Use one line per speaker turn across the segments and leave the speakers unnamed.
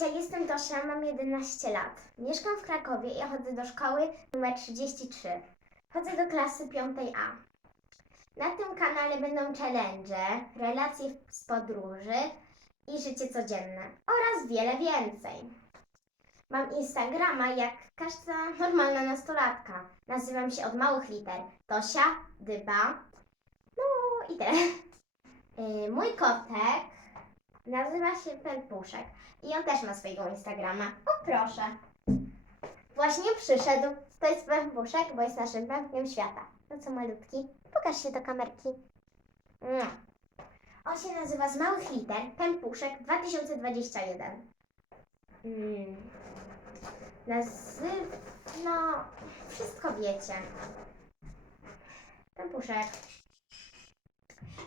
Witajcie, jestem Tosia, mam 11 lat. Mieszkam w Krakowie i chodzę do szkoły numer 33. Chodzę do klasy 5A. Na tym kanale będą challenge, relacje z podróży i życie codzienne oraz wiele więcej. Mam Instagrama jak każda normalna nastolatka. Nazywam się od małych liter Tosia Dyba. No i tyle. Yy, mój kotek nazywa się Pępuszek i on też ma swojego Instagrama. O proszę. Właśnie przyszedł. To jest Pępuszek, bo jest naszym pępkiem świata. No co malutki? Pokaż się do kamerki. Mua. On się nazywa z małych liter Pępuszek 2021. Mm. Nazyw... No, wszystko wiecie. Pępuszek.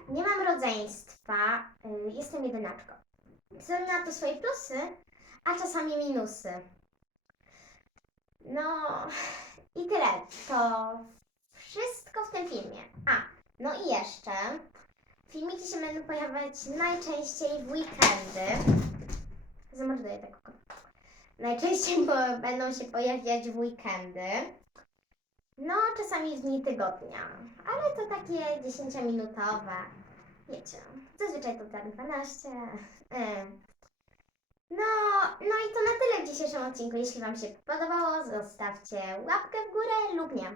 Nie mam rodzeństwa, y, jestem jedynaczką. Są na to swoje plusy, a czasami minusy. No i tyle. To wszystko w tym filmie. A, no i jeszcze filmiki się będą pojawiać najczęściej w weekendy. Zamorduję tego kota. Najczęściej bo będą się pojawiać w weekendy. No, czasami w dni tygodnia, ale to takie 10-minutowe. Wiecie, zazwyczaj to tak 12. Yy. No, no i to na tyle w dzisiejszym odcinku. Jeśli Wam się podobało, zostawcie łapkę w górę lub nie.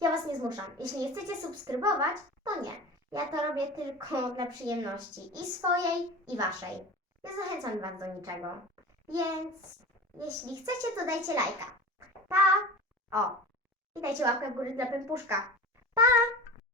Ja Was nie zmuszam. Jeśli nie chcecie subskrybować, to nie. Ja to robię tylko dla przyjemności i swojej, i Waszej. Nie zachęcam Was do niczego. Więc jeśli chcecie, to dajcie lajka. Pa! O! I dajcie łapkę w górę dla pępuszka. Pa!